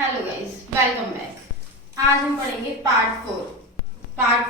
Hello guys, welcome back. आज हम पढ़ेंगे part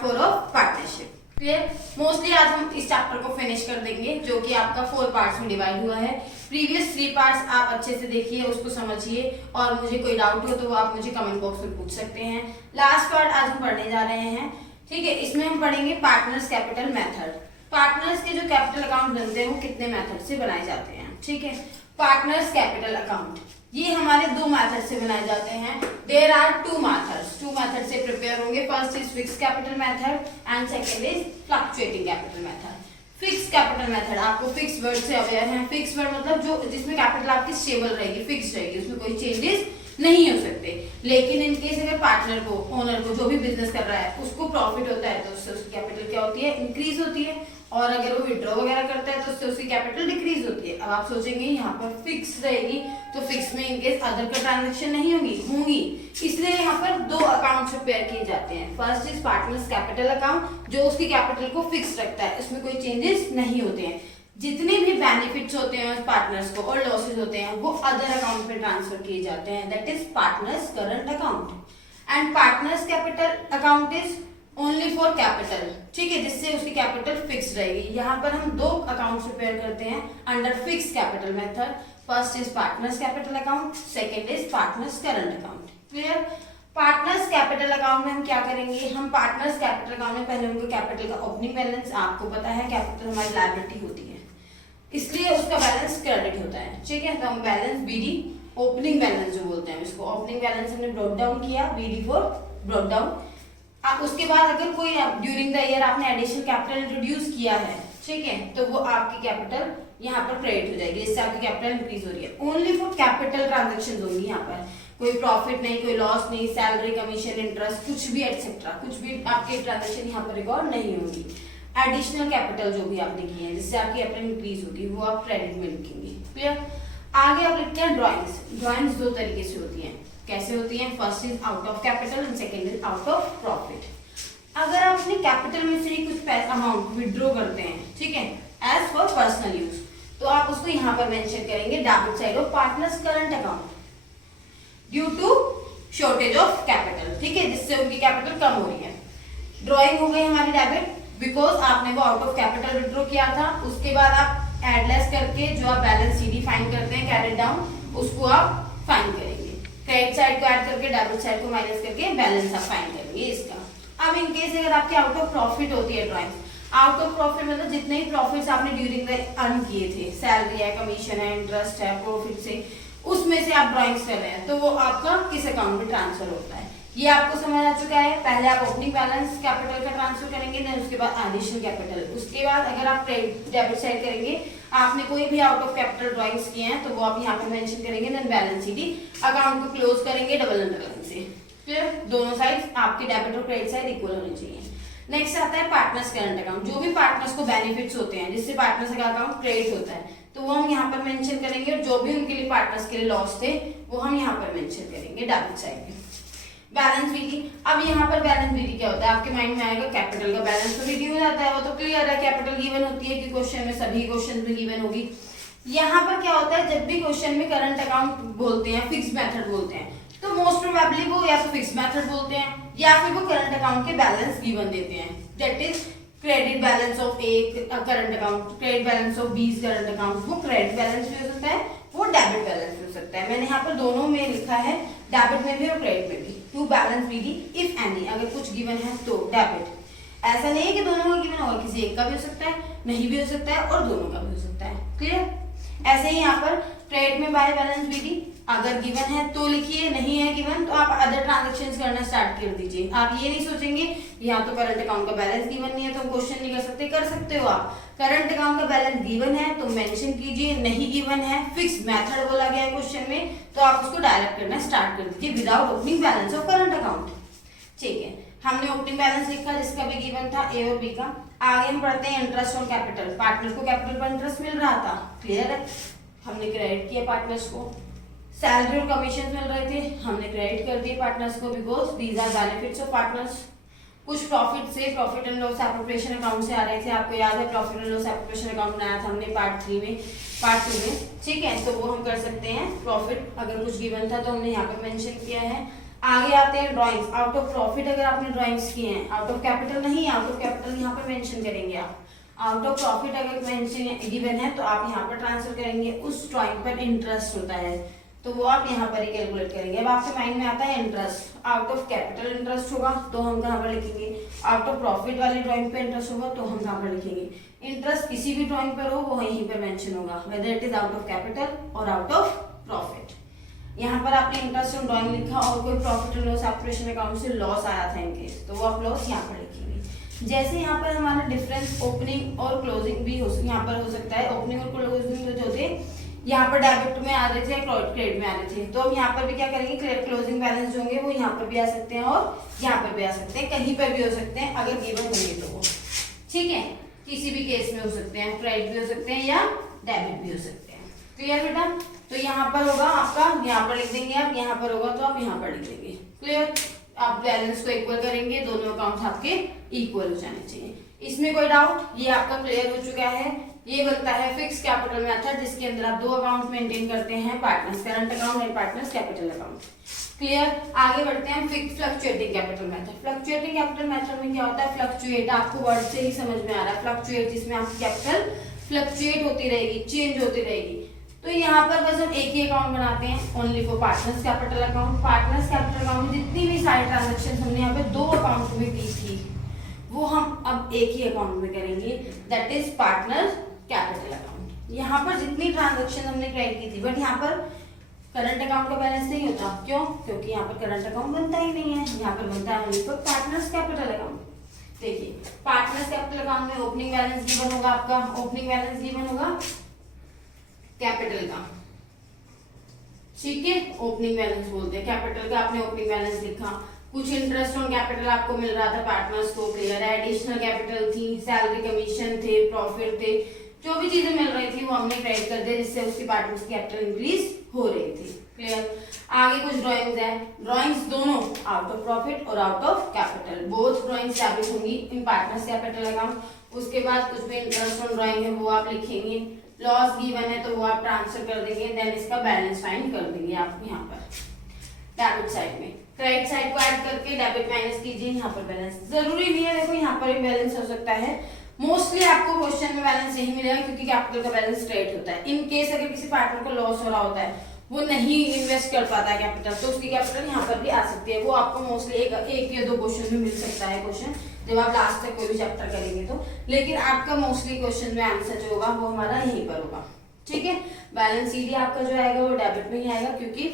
four of partnership. Clear? Mostly आज हम इस चैप्टर को फिनिश कर देंगे, जो कि आपका 4 पार्ट्स में डिवाइड हुआ है। प्रीवियस 3 पार्ट्स आप अच्छे से देखिए, उसको समझिए, और मुझे कोई डाउट हो तो वो आप मुझे कमेंट बॉक्स में पूछ सकते हैं। लास्ट पार्ट आज हम पढ़ने जा रहे हैं, ठीक है। इसमें हम पढ़ेंगे पार्टनर्स कैपिटल मेथड। पार्टनर्स के जो कैपिटल अकाउंट बनते हैं वो कितने मेथड से बनाए जाते हैं, ठीक है। पार्टनर्स कैपिटल अकाउंट ये हमारे 2 मेथड से बनाए जाते हैं। देयर आर 2 मेथड से प्रिपेयर होंगे। First is fix capital method and second is fluctuating capital method. Fix capital method, आपको फिक्स वर्ड से अवेयर है। फिक्स वर्ड मतलब जो जिसमें कैपिटल आपकी स्टेबल रहेगी, फिक्स रहेगी, उसमें कोई चेंजेस नहीं हो सकते। लेकिन इन केस अगर पार्टनर को, ओनर को, जो भी बिजनेस कर रहा है उसको प्रॉफिट होता है तो उससे उसकी कैपिटल क्या होती है, इंक्रीज होती है। और अगर वो विड्रॉ वगैरह करता है तो उससे उसकी कैपिटल डिक्रीज होती है। अब आप सोचेंगे यहाँ पर फिक्स रहेगी तो फिक्स में इनकेस अदर का ट्रांजैक्शन नहीं होंगी, इसलिए यहाँ पर 2 अकाउंट प्रिपेयर किए जाते हैं। First is partners capital account, जो उसकी कैपिटल को फिक्स रखता है, उसमें कोई चेंजेस नहीं होते हैं। जितने भी बेनिफिट्स होते हैं उस पार्टनर्स को और लॉसेस होते हैं वो अदर अकाउंट में ट्रांसफर किए जाते हैं, that is partners current account. And partners capital account is only for capital, ठीक है, जिससे उसकी कैपिटल फिक्स रहेगी। यहाँ पर हम 2 अकाउंट प्रिपेयर करते हैं under fix capital method. First is partners capital account, second is partners current account. Clear? Partners capital account में हम क्या करेंगे, हम पार्टनर्स कैपिटल अकाउंट में पहले उनके कैपिटल का ओपनिंग बैलेंस, आपको पता है कैपिटल हमारी लायबिलिटी होती है, इसलिए उसका बैलेंस क्रेडिट होता है, ठीक है। तो हम बैलेंस बीडी, ओपनिंग बैलेंस जो बोलते हैं इसको, ओपनिंग बैलेंस हमने ब्रॉट डाउन किया, बीडी फॉर ब्रॉट डाउन। उसके बाद अगर कोई ड्यूरिंग द ईयर आपने एडिशनल कैपिटल इंट्रोड्यूस किया है, ठीक है, तो वो आपकी कैपिटल यहाँ पर क्रेडिट हो जाएगी, इससे आपकी कैपिटल इंक्रीज हो रही है। ओनली फॉर कैपिटल ट्रांजेक्शन होंगी यहाँ पर, कोई प्रॉफिट नहीं, कोई लॉस नहीं, सैलरी, कमीशन, इंटरेस्ट, कुछ भी एटसेट्रा, कुछ भी आपके ट्रांजेक्शन यहाँ पर रिकॉर्ड नहीं होगी। एडिशनल कैपिटल जो भी आपने किए हैं जिससे आपकी कैपिटल इंक्रीज होगी वो आप क्रेडिट में लिखेंगे। क्लियर? आगे आप लिखते हैं ड्राइंग्स। ड्राइंग्स 2 तरीके से होती हैं। कैसे होती हैं? First is out of capital and second is out of profit. अगर आप अपने कैपिटल में से कुछ पैसा अमाउंट विड्रॉ करते हैं, ठीक है, एज फॉर पर्सनल यूज, तो आप उसको यहाँ पर मेंशन करेंगे debit side of partners current account due to shortage of capital, ठीक है, जिससे उनकी कैपिटल कम हो रही है। ड्रॉइंग हो गई हमारी डेबिट, बिकॉज आपने वो आउट ऑफ कैपिटल विड्रॉ किया था। उसके बाद आप एडलेस करके जो आप बैलेंस सीडी फाइंड करते हैं, कैरेट डाउन, उसको आप फाइंड करेंगे। क्रेडिट साइड को ऐड करके डेबिट साइड को माइनस करके बैलेंस आप फाइंड करेंगे इसका। अब इन केस अगर आपके आउट ऑफ प्रॉफिट होती है ड्राइंग, आउट ऑफ प्रॉफिट मतलब जितने ही प्रॉफिट्स आपने ड्यूरिंग द अर्न किए थे, सैलरी है, कमीशन है, इंटरेस्ट है, प्रॉफिट से, उसमें से आप ड्राइंग्स कर रहे हैं, तो वो आपका किस अकाउंट में ट्रांसफर होता है, ये आपको समझ आ चुका है। पहले आप ओपनिंग बैलेंस कैपिटल का ट्रांसफर करेंगे, देन उसके बाद एडिशनल कैपिटल। उसके बाद अगर आप डेबिट साइड करेंगे, आपने कोई भी आउट ऑफ कैपिटल ड्राइंग्स किए हैं तो वो आप यहाँ पे मेंशन करेंगे, देन बैलेंस सीडी अकाउंट को क्लोज करेंगे डबल अंडरलाइन से। फिर दोनों साइड आपकी डेबिट और क्रेडिट साइड इक्वल होनी चाहिए। नेक्स्ट आता है पार्टनर्स करंट अकाउंट। जो भी पार्टनर्स को बेनिफिट्स होते हैं जिससे पार्टनर्स का अकाउंट क्रेडिट होता है, तो वो हम यहाँ पर मेंशन करेंगे, और जो भी उनके लिए पार्टनर्स के लिए लॉस थे वो हम यहाँ पर मेंशन करेंगे डेबिट साइड में। बैलेंस बीडी, अब यहाँ पर बैलेंस बीडी क्या होता है, आपके माइंड में आएगा कैपिटल का बैलेंस तो बीडी हो जाता है, वो तो क्लियर है, कैपिटल गिवन होती है कि क्वेश्चन में, सभी क्वेश्चन में गिवन होगी। यहाँ पर क्या होता है, जब भी क्वेश्चन में करंट अकाउंट बोलते हैं, फिक्स मेथड बोलते हैं, तो मोस्ट प्रोबेबली वो या तो फिक्स मेथड बोलते हैं या फिर वो करंट अकाउंट के बैलेंस गिवन देते हैं, that is credit balance of A current account, credit balance of B current account. वो क्रेडिट बैलेंस भी हो सकता है, वो डेबिट बैलेंस भी हो सकता है। मैंने यहाँ पर दोनों में लिखा है, डेबिट में भी और क्रेडिट में भी। To balance B D if, अगर कुछ गिवन है तो डेबिट। ऐसा नहीं है कि दोनों का गिवन होगा, किसी एक का भी हो सकता है, नहीं भी हो सकता है, और दोनों का भी हो सकता है। क्लियर? ऐसे ही यहाँ पर क्रेडिट में बाय बैलेंस बीडी, अगर गिवन है तो लिखिए, नहीं है गिवन तो आप अदर ट्रांजैक्शंस करना स्टार्ट कर दीजिए। आप ये नहीं सोचेंगे यहाँ तो करंट अकाउंट का बैलेंस गिवन नहीं है तो हम क्वेश्चन नहीं कर सकते, कर सकते हो आप। करंट अकाउंट का बैलेंस गिवन है तो मेंशन कीजिए, नहीं गिवन है, फिक्स मेथड बोला गया है क्वेश्चन में, तो आप उसको डायरेक्ट करना स्टार्ट कर दीजिए without opening balance of current account. ठीक है, हमने ओपनिंग बैलेंस लिखा जिसका भी गिवन था ए और बी का। आगे हम पढ़ते हैं इंटरेस्ट ऑन कैपिटल। पार्टनर को कैपिटल पर इंटरेस्ट मिल रहा था, क्लियर है, हमने क्रेडिट किया पार्टनर्स को। सैलरी और कमीशन मिल रहे थे, हमने क्रेडिट कर दिए पार्टनर्स को, because these are benefits of partners. कुछ प्रॉफिट से profit and loss appropriation account से आ रहे थे, आपको याद है profit and loss appropriation account बनाया था हमने पार्ट 2 में, ठीक है। तो वो हम कर सकते हैं, प्रॉफिट अगर कुछ गिवन था तो हमने यहाँ पर मेंशन किया है। आगे आते हैं ड्राइंग्स। आउट ऑफ प्रॉफिट अगर आपने ड्राइंग्स किए हैं, आउट ऑफ कैपिटल नहीं, आउट ऑफ कैपिटल यहाँ पर मेंशन करेंगे आप। आउट ऑफ प्रॉफिट अगर मेंशन गिवन है तो आप यहाँ पर ट्रांसफर करेंगे, उस ड्राइंग पर इंटरेस्ट होता है तो वो आप यहाँ पर ही कैलकुलेट करेंगे। अब आपके माइंड में आता है interest, out of capital interest होगा तो हम कहाँ पर लिखेंगे, आउट ऑफ प्रॉफिट वाली ड्राइंग पे इंटरेस्ट होगा तो हम कहाँ पर लिखेंगे। इंटरेस्ट किसी भी ड्राइंग पर हो वो यहीं पर मेंशन होगा, whether it is out of capital और आउट ऑफ प्रॉफिट। यहाँ पर आपने इंटरेस्ट ऑन ड्राइंग लिखा और कोई profit and loss appropriation account से लॉस आया था इनकेस, तो वो आप लॉस यहाँ पर लिखेंगे। जैसे यहाँ पर हमारा डिफरेंस ओपनिंग और क्लोजिंग भी यहाँ पर हो सकता है, ओपनिंग और क्लोजिंग जो थे यहाँ पर डेबिट में आ रहे थे, क्रेडिट में आ रहे थे, तो हम यहाँ पर भी क्या करेंगे, क्लोजिंग बैलेंस जो होंगे वो यहाँ पर भी आ सकते हैं और यहाँ पर भी आ सकते हैं, कहीं पर भी हो सकते हैं अगर गिवन होंगे तो वो, ठीक है। किसी भी केस में हो सकते हैं, क्रेडिट भी हो सकते हैं या डेबिट भी हो सकते हैं। क्लियर बेटा? तो यहाँ पर होगा आपका, यहाँ पर लिख देंगे आप, यहाँ पर होगा तो आप यहाँ पर लिख देंगे। क्लियर? आप बैलेंस को इक्वल करेंगे, दोनों अकाउंट आपके इक्वल हो जाने चाहिए। इसमें कोई डाउट? ये आपका क्लियर हो चुका है। ये बनता है फिक्स कैपिटल मेथड, जिसके अंदर आप दो अकाउंट मेंटेन करते हैं, partners current account and partners capital account. Clear? आगे बढ़ते हैं fix fluctuating capital method. Fluctuating capital method में क्या होता है, फ्लक्चुएट आपको वर्ड से ही समझ में आ रहा है, फ्लक्चुएट जिसमें आपकी कैपिटल फ्लक्चुएट होती रहेगी, चेंज होती रहेगी। तो यहाँ पर बस हम एक ही अकाउंट बनाते हैं, only for partners capital account. Partners capital account में जितनी भी सारी ट्रांजेक्शन हमने यहाँ पे दो अकाउंट में की थी वो हम अब एक ही अकाउंट में करेंगे, that is partners capital account. यहाँ पर जितनी ट्रांजेक्शन हमने क्रिएट की थी, बट यहाँ पर करंट अकाउंट का बैलेंस नहीं होता। क्यों? क्योंकि यहाँ पर करंट अकाउंट बनता ही नहीं है, यहाँ पर बनता है only for partners capital account. देखिए पार्टनर्स कैपिटल अकाउंट में ओपनिंग बैलेंस गिवन होगा, आपका ओपनिंग बैलेंस गिवन होगा कैपिटल का, ठीक है। ओपनिंग बैलेंस बोलते हैं कैपिटल का, आपने ओपनिंग बैलेंस लिखा, कुछ इंटरेस्ट ऑन कैपिटल आपको मिल रहा था पार्टनर्स को, क्लियर है। एडिशनल कैपिटल थी, सैलरी कमीशन थे, प्रॉफिट थे, जो भी चीजें मिल रही थी वो हमने क्रेडिट कर दिया, जिससे उसकी पार्टनर्स की कैपिटल इंक्रीज हो रही थी। क्लियर? आगे कुछ ड्राइंग्स है, ड्राइंग्स दोनों आउट ऑफ प्रॉफिट और out of capital, both drawings establish होंगी इन पार्टनर्स कैपिटल अकाउंट। उसके बाद कुछ भी इंटरेस्ट ऑन ड्राइंग है वो आप लिखेंगे, लॉस गिवन है तो वो आप ट्रांसफर कर देंगे, देन इसका बैलेंस फाइंड कर देंगे आप यहाँ पर डेबिट साइड में। क्रेडिट साइड को ऐड करके डेबिट माइनस कीजिए, यहाँ पर बैलेंस जरूरी नहीं है, देखो यहाँ पर भी बैलेंस हो सकता है, मोस्टली आपको क्वेश्चन में बैलेंस नहीं मिलेगा क्योंकि कैपिटल का बैलेंस क्रेडिट होता है। इन केस अगर किसी पार्टनर को लॉस हो रहा होता है, वो नहीं इन्वेस्ट कर पाता है कैपिटल, तो उसकी कैपिटल यहाँ पर भी आ सकती है। वो आपको मोस्टली एक या दो क्वेश्चन में मिल सकता है क्वेश्चन, जब आप लास्ट तक कोई भी चैप्टर करेंगे तो, लेकिन आपका मोस्टली क्वेश्चन में आंसर जो होगा वो हमारा यहीं पर होगा, ठीक है। बैलेंस सीधी आपका जो आएगा वो डेबिट में ही आएगा क्योंकि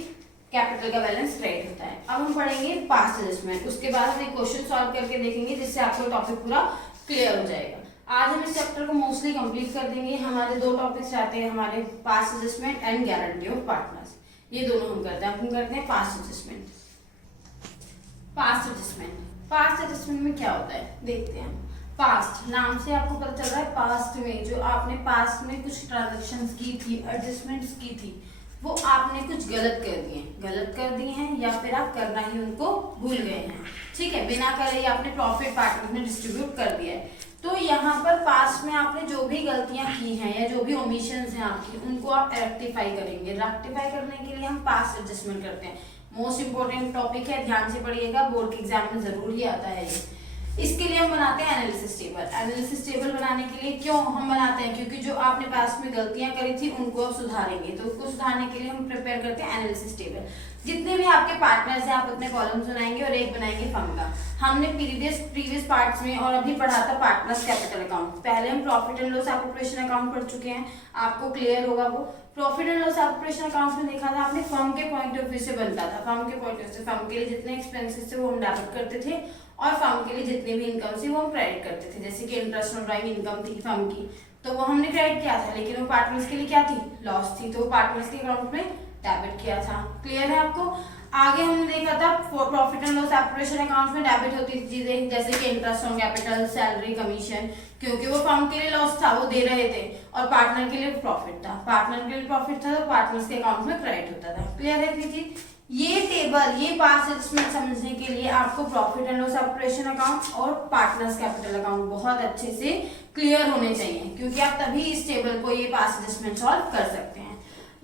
कैपिटल का बैलेंस क्रेडिट होता है। अब हम पढ़ेंगे पास्ट एडजस्टमेंट, उसके बाद हम एक क्वेश्चन सॉल्व करके देखेंगे जिससे आपको टॉपिक पूरा क्लियर हो जाएगा। आज हम इस चैप्टर को मोस्टली कंप्लीट कर देंगे। हमारे दो टॉपिक्स रहते हैं हमारे, past adjustment and guarantee of partners, ये दोनों हम करते हैं। हम करते हैं past adjustment. Past adjustment, past adjustment में क्या होता है देखते हैं। पास्ट नाम से आपको पता चल रहा है, पास्ट में जो आपने पास्ट में कुछ ट्रांजैक्शंस की थी, एडजस्टमेंट्स की थी, वो आपने कुछ गलत कर दिए हैं या फिर आप करना ही उनको भूल गए हैं, ठीक है। बिना करे आपने प्रॉफिट पार्टनर में डिस्ट्रीब्यूट कर दिया है। तो यहाँ पर पास्ट में आपने जो भी गलतियां की हैं या जो भी ओमिशंस हैं आपकी, उनको आप रेक्टिफाई करेंगे। रेक्टिफाई करने के लिए हम पास्ट एडजस्टमेंट करते हैं। मोस्ट इंपोर्टेंट टॉपिक है, ध्यान से पढ़िएगा, बोर्ड के एग्जाम में जरूर ही आता है ये। इसके लिए हम बनाते हैं एनालिसिस टेबल। एनालिसिस टेबल बनाने के लिए क्यों हम बनाते हैं, क्योंकि जो आपने पास्ट में गलतियां करी थी उनको आप सुधारेंगे, तो उसको सुधारने के लिए हम प्रिपेयर करते हैं एनालिसिस टेबल। जितने भी आपके पार्टनर्स हैं आप अपने कॉलम्स बनाएंगे और एक बनाएंगे फर्म का। हमने प्रीवियस पार्ट्स में और अभी पढ़ा था पार्टनर्स कैपिटल अकाउंट। पहले हम profit and loss appropriation account पढ़ चुके हैं, आपको क्लियर होगा वो। Profit and loss appropriation account में देखा था आपने फर्म के पॉइंट ऑफ व्यू से बनता था। फर्म के पॉइंट ऑफ व्यू से फर्म के लिए जितने एक्सपेंसेस थे वो हम डेबिट करते थे और फर्म के लिए जितने भी इनकम थी वो हम क्रेडिट करते थे। जैसे कि इंटरेस्ट ऑन ड्राइंग इनकम थी फर्म की, तो वो हमने क्रेडिट किया था, लेकिन वो पार्टनर्स के लिए क्या थी, लॉस थी, तो वो पार्टनर्स के अकाउंट में डेबिट किया था। क्लियर है आपको? आगे हमने देखा था profit and loss appropriation account में डेबिट होती थी चीजें, जैसे कि interest on capital, salary, commission, क्योंकि वो फर्म के लिए लॉस था, वो दे रहे थे, और पार्टनर के लिए प्रॉफिट था। पार्टनर के लिए प्रॉफिट था तो पार्टनर्स के अकाउंट में क्रेडिट होता था। क्लियर है? ये टेबल बाद ये पास एडजस्टमेंट समझने के लिए आपको profit and loss operation account और पार्टनर्स कैपिटल अकाउंट बहुत अच्छे से क्लियर होने चाहिए, क्योंकि आप तभी इस टेबल को ये पास एडजस्टमेंट सॉल्व कर सकते हैं।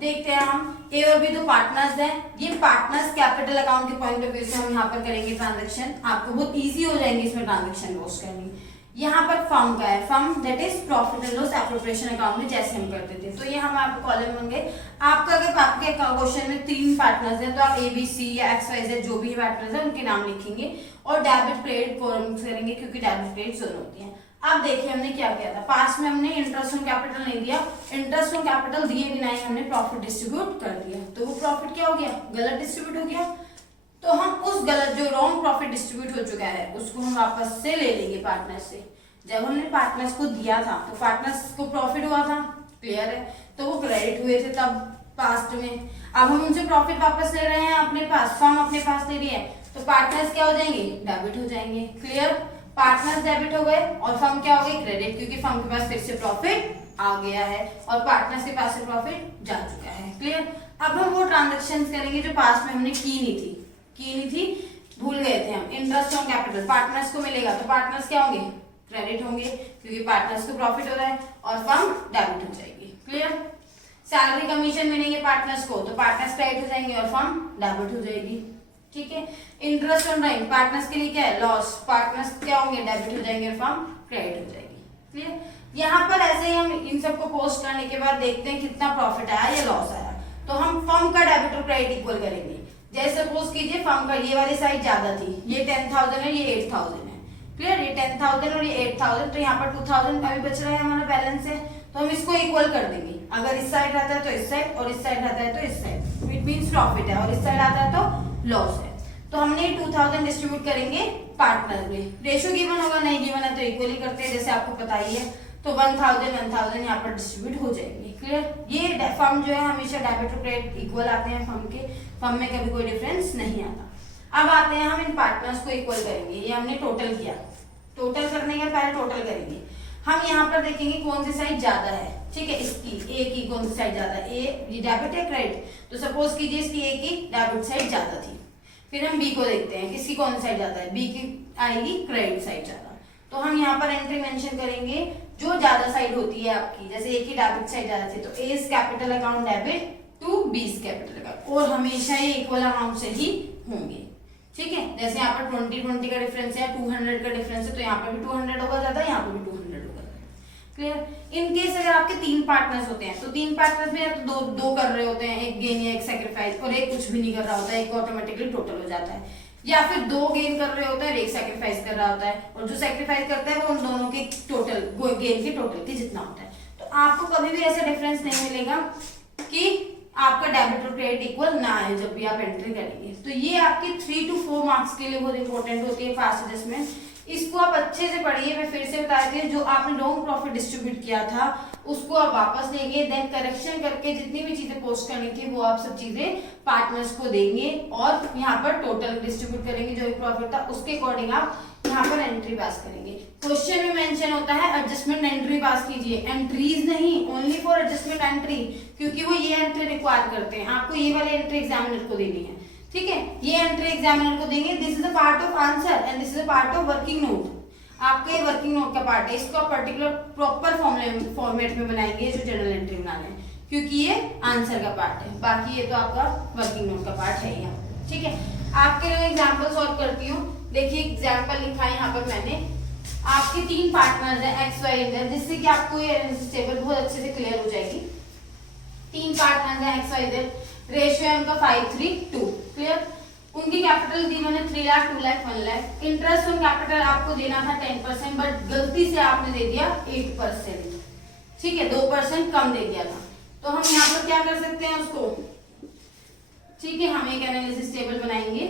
देखते हैं हम ए और बी दो पार्टनर्स हैं। ये पार्टनर्स कैपिटल अकाउंट के पॉइंट ऑफ व्यू से हम यहाँ पर करेंगे ट्रांजेक्शन, आपको बहुत इजी हो जाएंगे इसमें ट्रांजेक्शन पोस्ट करनी। यहाँ पर फर्म का है, firm that is profit and loss appropriation account में जैसे हम करते थे। तो ये हम आपको कॉलम होंगे। आपका अगर आपके क्वेश्चन में 3 पार्टनर्स हैं तो आप ए बी सी या एक्स वाई जेड जो भी पार्टनर्स हैं उनके नाम लिखेंगे और डेबिट क्रेडिट कॉलम करेंगे, क्योंकि डेबिट क्रेडिट जोन होती है। अब देखिए हमने क्या किया था, पास में हमने इंटरेस्ट ऑन कैपिटल नहीं दिया, इंटरेस्ट ऑन कैपिटल दिए बिना ही हमने प्रॉफिट डिस्ट्रीब्यूट कर दिया, तो वो प्रॉफिट क्या हो गया, गलत डिस्ट्रीब्यूट हो गया। तो हम उस गलत जो रॉन्ग प्रॉफिट डिस्ट्रीब्यूट हो चुका है उसको हम वापस से ले लेंगे पार्टनर्स से। जब हमने पार्टनर्स को दिया था तो पार्टनर्स को प्रॉफिट हुआ था, क्लियर है, तो वो क्रेडिट हुए थे तब पास्ट में। अब हम उनसे प्रॉफिट वापस ले रहे हैं अपने पास, फर्म अपने पास ले रही है, तो पार्टनर्स क्या हो जाएंगे, डेबिट हो जाएंगे, क्लियर। पार्टनर्स डेबिट हो गए और फर्म क्या हो गई, क्रेडिट, क्योंकि फर्म के पास फिर से प्रॉफिट आ गया है और पार्टनर्स के पास से प्रॉफिट जा चुका है, क्लियर। अब हम वो ट्रांजेक्शन्स करेंगे जो पास में हमने की नहीं थी, भूल गए थे हम। इंटरेस्ट ऑन कैपिटल पार्टनर्स को मिलेगा तो पार्टनर्स क्या होंगे, क्रेडिट होंगे, क्योंकि पार्टनर्स को प्रॉफिट हो रहा है, और फर्म डेबिट हो जाएगी, क्लियर। सैलरी कमीशन मिलेंगे पार्टनर्स को तो पार्टनर्स क्रेडिट हो जाएंगे और फर्म डेबिट हो जाएगी, ठीक है। इंटरेस्ट ऑन रेंट पार्टनर्स के लिए क्या है, लॉस, पार्टनर्स क्या होंगे, डेबिट हो जाएंगे और फर्म क्रेडिट हो जाएगी, क्लियर। यहाँ पर ऐसे ही हम इन सबको पोस्ट करने के बाद देखते हैं कितना प्रॉफिट आया या लॉस आया, तो हम फर्म का डेबिट और क्रेडिट इक्वल करेंगे। जैसे सपोज कीजिए फर्म का ये वाली साइड ज्यादा थी, ये 10,000 है, ये 8,000 है, क्लियर। ये 10,000 और ये 8,000, तो यहाँ पर 2,000 अभी बच रहा है हमारा बैलेंस है, तो हम इसको इक्वल कर देंगे। अगर इस साइड रहता है तो इस साइड, और इस साइड रहता है तो इस साइड, इट मींस प्रॉफिट है, और इस साइड आता है तो लॉस है। तो हमने 2,000 डिस्ट्रीब्यूट करेंगे पार्टनर में। रेशियो गिवन होगा, नहीं गिवन है तो इक्वली करते हैं, जैसे आपको पता ही है। तो 1,000 यहाँ पर डिस्ट्रीब्यूट हो जाएंगे, क्लियर। ये फर्म जो है हमेशा डेबिट और क्रेडिट इक्वल आते हैं फर्म के, फर्म में कभी कोई डिफरेंस नहीं आता। अब आते हैं हम इन पार्टनर्स को इक्वल करेंगे, ये हमने टोटल किया। टोटल करने के पहले टोटल करेंगे हम, यहाँ पर देखेंगे कौन सी साइड ज्यादा है, ठीक है। इसकी ए की कौन सी साइड ज्यादा है, ए ये डेबिट है क्रेडिट, तो सपोज कीजिए इसकी ए की डेबिट साइड ज्यादा थी। फिर हम बी को देखते हैं किसकी कौन सी साइड ज्यादा है, बी की आएगी क्रेडिट साइड ज्यादा, तो हम यहाँ पर एंट्री मेंशन करेंगे जो ज्यादा साइड होती है आपकी। जैसे ए की डेबिट साइड ज्यादा थी तो A capital account debit to B capital account, और हमेशा ये इक्वल अमाउंट से ही होंगे, ठीक है। जैसे यहाँ पर 20 का डिफरेंस है, 200 का डिफरेंस है, तो यहाँ पर भी 200 होगा ज्यादा, यहाँ पर भी 200 होगा, क्लियर। इन केस अगर आपके 3 पार्टनर्स होते हैं तो 3 पार्टनर्स में या तो दो कर रहे होते हैं, एक गेन या एक सैक्रिफाइस, और एक कुछ भी नहीं कर रहा होता है, एक ऑटोमेटिकली टोटल हो जाता है। या फिर 2 गेन कर रहे होते हैं, एक सैक्रिफाइस कर रहा होता है, और जो सैक्रिफाइस करता है वो उन दोनों के टोटल गेन के टोटल के जितना होता है। तो आपको कभी भी ऐसा डिफरेंस नहीं मिलेगा कि आपका डेबिट और क्रेडिट इक्वल ना आए जब भी आप एंट्री करेंगे। तो ये आपके 3 to 4 मार्क्स के लिए बहुत इंपॉर्टेंट होती है फास्ट एडजस्टमेंट। इसको आप अच्छे से पढ़िए, मैं फिर से बता रही हूँ, जो आपने रॉन्ग प्रॉफिट डिस्ट्रीब्यूट किया था उसको आप वापस लेंगे, देन करेक्शन करके जितनी भी चीजें पोस्ट करनी थी वो आप सब चीजें पार्टनर्स को देंगे, और यहाँ पर टोटल डिस्ट्रीब्यूट करेंगे जो भी प्रॉफिट था उसके अकॉर्डिंग आप यहाँ पर एंट्री पास करेंगे। क्वेश्चन में मेंशन होता है एडजस्टमेंट एंट्री पास कीजिए, एंट्रीज नहीं, ओनली फॉर एडजस्टमेंट एंट्री, क्योंकि वो ये एंट्री रिक्वायर करते हैं। आपको ये वाली एंट्री एग्जामिनर को देनी है, ठीक है। ये एंट्री एग्जामिनर को देंगे, this is a part of answer and this is a part of working note. आपका ये वर्किंग नोट का पार्ट है, इसको पर्टिकुलर प्रॉपर फॉर्मेट में बनाएंगे जो जनरल एंट्री बनाना है, क्योंकि ये आंसर का पार्ट है, बाकी ये तो आपका वर्किंग नोट का पार्ट है यहाँ, ठीक है। आपके लिए एग्जाम्पल सॉल्व करती हूँ। देखिए एग्जाम्पल लिखा है यहाँ पर मैंने, आपके 3 पार्टनर्स हैं एक्स वाई जेड, जिससे कि आपको ये टेबल बहुत अच्छे से क्लियर हो जाएगी। 3 पार्टनर्स हैं एक्स वाई जेड, रेशियो है उनका 5:3:2, क्लियर। उनकी कैपिटल दी मैंने 3 lakh, 2 lakh, 1 lakh. Interest on capital आपको देना था 10%, बट गलती से आपने दे दिया 8%, ठीक है, 2% कम दे दिया था। तो हम यहाँ पर क्या कर सकते हैं उसको, ठीक है, हम एक एनालिसिस टेबल बनाएंगे,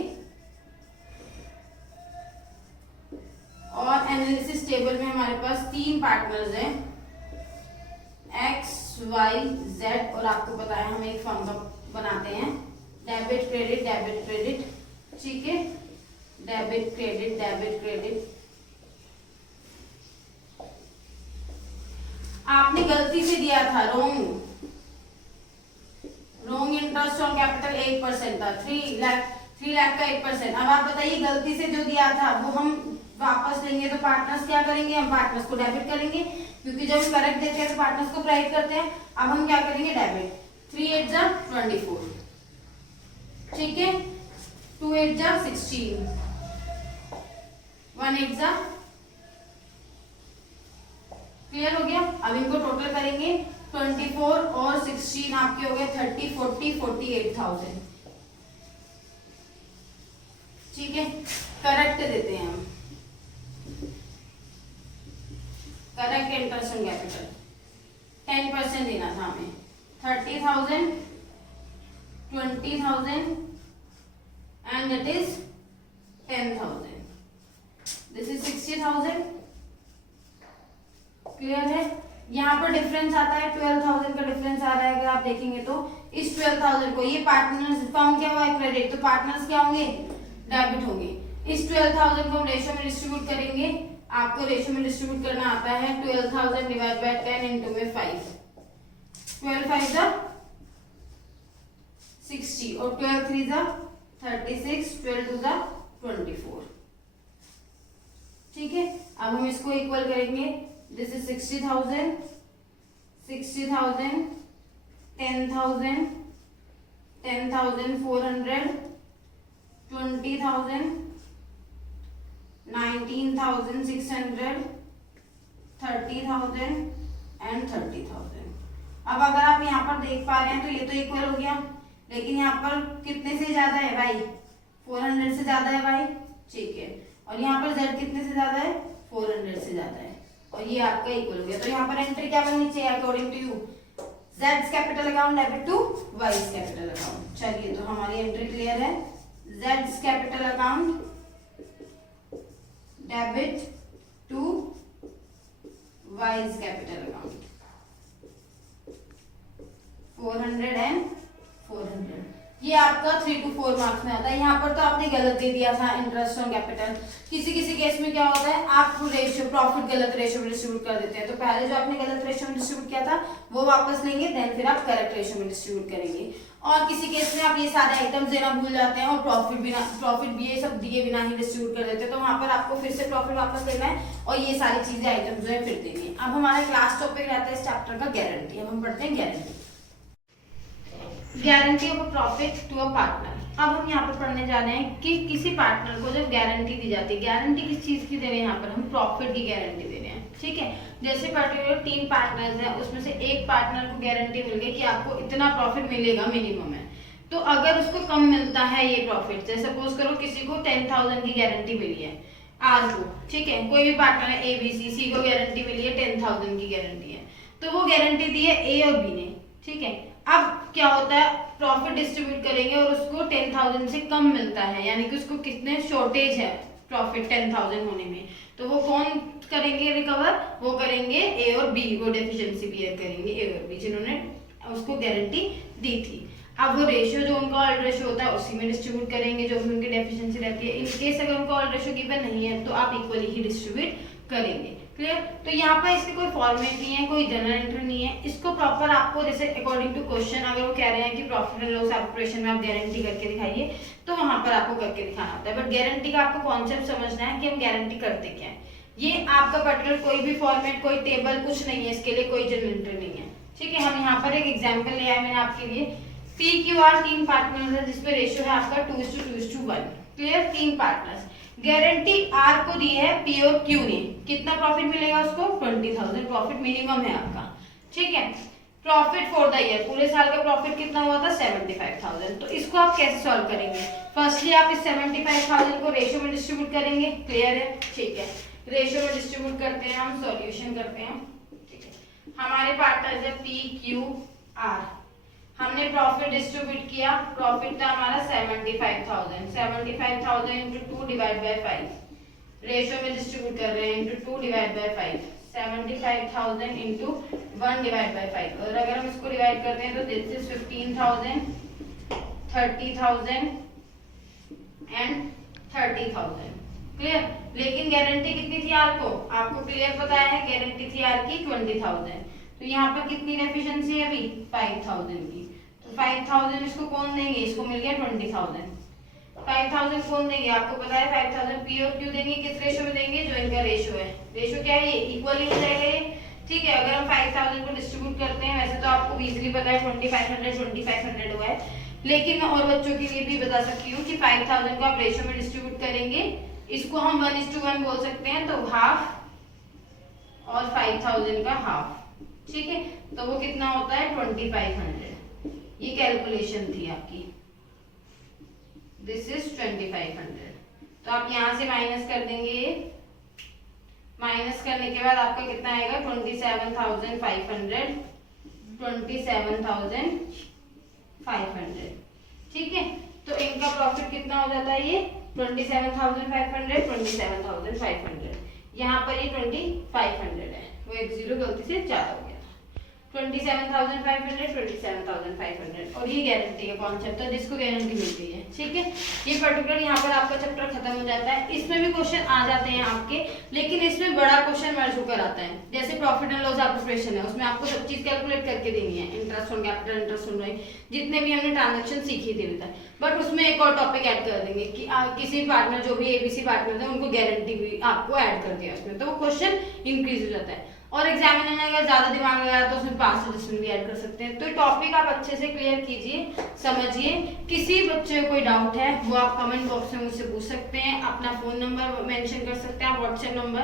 और एनालिसिस टेबल में हमारे पास 3 पार्टनर्स हैं एक्स वाई जेड, और आपको पता है हम एक फर्म का बनाते हैं, डेबिट क्रेडिट, ठीक है, डेबिट क्रेडिट। आपने गलती से दिया था रॉन्ग इंटरेस्ट ऑन कैपिटल 8% था, 3 3 लाख का 8%। अब आप बताइए गलती से जो दिया था वो हम वापस लेंगे तो पार्टनर्स क्या करेंगे, हम पार्टनर्स को डेबिट करेंगे, क्योंकि जब हम करेक्ट देते हैं तो पार्टनर्स को क्रेडिट करते हैं। अब हम क्या करेंगे, डेबिट। 3 8 जा 24, ठीक है, 2 8 जा 16, 1 8 जा, क्लियर हो गया। अब इनको टोटल करेंगे, 24 और 16 आपके हो गए 30 40 48,000, ठीक है। करेक्ट देते हैं हम, करेक्ट इंटरेस्ट ऑन कैपिटल 10% देना था हमें। 30,000, 20,000 and that is 10,000. This is 60,000. Clear है। यहाँ पर डिफरेंस आता है 12,000 का डिफरेंस आ रहा है, अगर आप देखेंगे तो इस 12,000 को, ये पार्टनर्स फॉर्म क्या हुआ है क्रेडिट, तो पार्टनर्स क्या होंगे, डेबिट होंगे। इस 12,000 को हम रेशियो में डिस्ट्रीब्यूट करेंगे, आपको रेशियो में डिस्ट्रीब्यूट करना आता है। 12,000 डिवाइड बाय 10 इनटू में 5, 12 5 जा 60 और 12 3 जा 36, 12 2 जा 24, ठीक है। अब हम इसको इक्वल करेंगे, दिस इज 60,000, 60,000, 10,000, 10,400, 20,000, 19,600, 30,000 एंड 30,000। अब अगर आप यहाँ पर देख पा रहे हैं तो ये तो इक्वल हो गया, लेकिन यहाँ पर कितने से ज्यादा है भाई, 400 से ज्यादा है भाई, ठीक है। और यहाँ पर z कितने से ज्यादा है, 400 से ज्यादा है, और ये आपका इक्वल हो गया। तो यहाँ पर एंट्री क्या बननी चाहिए according to you, z capital account debit to y capital account. चलिए तो हमारी एंट्री क्लियर है, z capital account debit to y capital account, 400 and 400। ये आपका 3 to 4 मार्क्स में आता है। यहाँ पर तो आपने गलत दे दिया था इंटरेस्ट ऑन कैपिटल। किसी किसी केस में क्या होता है, आप रेशियो प्रॉफिट गलत रेशियो में डिस्ट्रीब्यूट कर देते हैं, तो पहले जो आपने गलत रेशियो में डिस्ट्रीब्यूट किया था वो वापस लेंगे, देन फिर आप करेक्ट रेशियो में डिस्ट्रीब्यूट करेंगे। और किसी केस में आप ये सारे आइटम्स देना भूल जाते हैं और प्रॉफिट भी ये सब दिए बिना ही डिस्ट्रीब्यूट कर देते हैं, तो वहां पर आपको फिर से प्रॉफिट वापस लेना है और ये सारी चीजें आइटम्स जो है फिर देंगे। अब हमारा क्लास टॉपिक रहता है इस चैप्टर का गारंटी। अब हम पढ़ते हैं guarantee, guarantee of a profit to a partner. अब हम यहाँ पर पढ़ने जा रहे हैं कि किसी पार्टनर को जब गारंटी दी जाती है, गारंटी किस चीज की दे रहे हैं, यहाँ पर हम प्रॉफिट की गारंटी दे रहे हैं, ठीक है। जैसे पर्टिकुलर 3 पार्टनर्स हैं, उसमें से एक पार्टनर को गारंटी मिल गई कि आपको इतना प्रॉफिट मिलेगा मिनिमम है, तो अगर उसको कम मिलता है ये प्रॉफिट, जैसे सपोज करो किसी को 10,000 की गारंटी मिली है आज को, ठीक है, कोई भी पार्टनर है ABC को गारंटी मिली है 10,000 की गारंटी है, तो वो गारंटी दी है A और B ने, ठीक है। अब क्या होता है, प्रॉफिट डिस्ट्रीब्यूट करेंगे और उसको 10,000 से कम मिलता है, यानी कि उसको कितने शॉर्टेज है प्रॉफिट 10,000 होने में, तो वो कौन करेंगे रिकवर, वो करेंगे A और B, वो डेफिशिएंसी बियर करेंगे A और B जिन्होंने उसको गारंटी दी थी। अब वो रेशियो जो उनका ऑल रेशियो होता है उसी में डिस्ट्रीब्यूट करेंगे जो भी उनकी डेफिशिएंसी रहती है। इन केस अगर उनका ऑल रेशियो गिवन नहीं है तो आप इक्वली ही डिस्ट्रीब्यूट करेंगे, क्लियर। तो यहाँ पर इसके कोई फॉर्मेट नहीं है, कोई जनरल एंट्री नहीं है, इसको प्रॉपर आपको जैसे अकॉर्डिंग टू क्वेश्चन अगर वो कह रहे हैं कि प्रॉफिट एंड लॉस ऑपरेशन में आप गारंटी करके दिखाइए तो वहां पर आपको करके दिखाना होता है। बट गारंटी का आपको कॉन्सेप्ट समझना है कि हम गारंटी करते क्या है। ये आपका पर्टिकुलर कोई भी फॉर्मेट, कोई टेबल कुछ नहीं है, इसके लिए कोई जनरल एंट्री नहीं है, ठीक है। हम यहाँ पर एक एग्जाम्पल ले आए मैंने आपके लिए, PQR 3 पार्टनर्स है जिसपे रेशियो है आपका 2:2:1, क्लियर। 3 पार्टनर्स, गारंटी R को दी है P और Q ने, कितना प्रॉफिट मिलेगा उसको, 20,000 प्रॉफिट मिनिमम है आपका, ठीक है। प्रॉफिट फॉर द ईयर, पूरे साल का प्रॉफिट कितना हुआ था, 75,000। तो इसको आप कैसे सॉल्व करेंगे, फर्स्टली आप इस 75,000 को रेशियो में डिस्ट्रीब्यूट करेंगे, क्लियर है, ठीक है। रेशियो में डिस्ट्रीब्यूट करते हैं हम, सॉल्यूशन करते हैं, ठीक है। हमारे पार्टनर्स है PQR, हमने प्रॉफिट डिस्ट्रीब्यूट किया, प्रॉफिट था हमारा 75,000, 75,000 into 2 डिवाइड बाय 5, रेशियो में डिस्ट्रीब्यूट कर रहे हैं into 2 divide by 5, 75,000 into 1 divide by 5, और अगर हम इसको डिवाइड करते हैं तो दिस इज 15,000, 30,000 एंड 30,000, क्लियर। लेकिन गारंटी कितनी थी आर को, आपको क्लियर पता है, गारंटी थी आर की 20,000, तो यहाँ पर कितनी डेफिशिएंसी है अभी 5,000 की, तो 5,000 इसको कौन देंगे, इसको मिल गया 20,000, 5000 कौन देंगे, आपको पता है 5000 पी और क्यू देंगे, किस रेशो में देंगे, जो इनका रेशो है। रेशो क्या है, ये इक्वली हो जाएगा ये, ठीक है। अगर हम 5000 को डिस्ट्रीब्यूट करते हैं, वैसे तो आपको इजीली पता है 2500 हुआ है, लेकिन मैं और बच्चों के लिए भी बता सकती हूँ कि 5000 को आप रेशो में डिस्ट्रीब्यूट करेंगे, इसको हम 1:1 बोल सकते हैं, तो हाफ और 5000 का हाफ, ठीक है। तो वो कितना होता है 2500। ये कैलकुलेशन थी आपकी, दिस इज 2500। तो आप यहां से माइनस कर देंगे, माइनस करने के बाद आपका कितना आएगा 27,500, 27,500, ठीक है। तो इनका प्रॉफिट कितना हो जाता है, ये 27,500, 27,500, यहाँ पर ये 2500 है, वो एक जीरो गलती से ज्यादा हो गया, 27,500, 27,500। और ये गारंटी का कॉन्सेप्ट है जिसको गारंटी मिलती है, ठीक है। ये पर्टिकुलर यहाँ पर आपका चैप्टर खत्म हो जाता है। इसमें भी क्वेश्चन आ जाते हैं आपके, लेकिन इसमें बड़ा क्वेश्चन मर्ज होकर आता है। जैसे प्रॉफिट एंड लॉस ऑपरेशन है, उसमें आपको सब चीज कैलकुलेट करके देनी है, interest on capital, interest on right, जितने भी हमने ट्रांजेक्शन सीखी थी अभी, बट उसमें एक और टॉपिक ऐड कर देंगे कि किसी पार्टनर, जो भी एबीसी पार्टनर थे, उनको गारंटी भी आपको ऐड कर दिया उसमें, तो वो क्वेश्चन इंक्रीज हो जाता है। और एग्जामिनर ने अगर ज्यादा दिमाग लगाया तो उसमें पास्ट सजेशन भी ऐड कर सकते हैं। तो टॉपिक आप अच्छे से क्लियर कीजिए, समझिए। किसी बच्चे को कोई डाउट है वो आप कमेंट बॉक्स में मुझसे पूछ सकते हैं, अपना फोन नंबर मेंशन कर सकते हैं, व्हाट्सएप नंबर।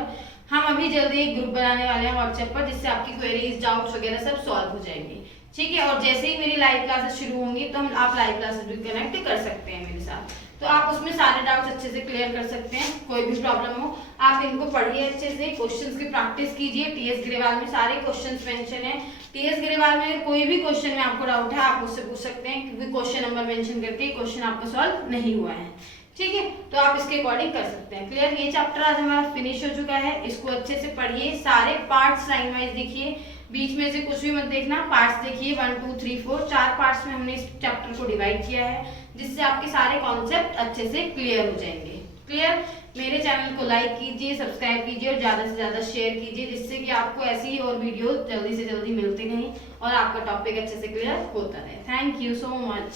हम अभी जल्दी एक ग्रुप बनाने वाले हैं व्हाट्सएप पर, जिससे आपकी क्वेरीज, डाउट्स वगैरह सब सॉल्व हो जाएंगी, ठीक है। और जैसे ही मेरी लाइव क्लासेस शुरू होंगी तो आप लाइव क्लासेस भी कनेक्ट कर सकते हैं मेरे साथ, तो आप उसमें सारे डाउट्स अच्छे से क्लियर कर सकते हैं। कोई भी प्रॉब्लम हो आप इनको पढ़िए अच्छे से, क्वेश्चंस की प्रैक्टिस कीजिए। टीएस ग्रेवाल में सारे क्वेश्चंस मेंशन है। टीएस ग्रेवाल में अगर कोई भी क्वेश्चन में आपको डाउट है आप मुझसे पूछ सकते हैं, क्योंकि क्वेश्चन नंबर मेंशन करके क्वेश्चन आपका सॉल्व नहीं हुआ है, ठीक है। तो आप इसके अकॉर्डिंग कर सकते हैं। क्लियर, ये चैप्टर आज हमारा फिनिश हो चुका है। इसको अच्छे से पढ़िए, सारे पार्ट्स लाइन वाइज देखिए, बीच में से कुछ भी मत देखना, पार्ट्स देखिए 1 2 3 4 4 पार्ट्स में हमने इस चैप्टर को डिवाइड किया है, जिससे आपके सारे कॉन्सेप्ट अच्छे से क्लियर हो जाएंगे। क्लियर, मेरे चैनल को लाइक कीजिए, सब्सक्राइब कीजिए और ज्यादा से ज्यादा शेयर कीजिए, जिससे कि आपको ऐसी ही और वीडियो जल्दी से जल्दी मिलती नहीं और आपका टॉपिक अच्छे से क्लियर होता रहे। Thank you so much.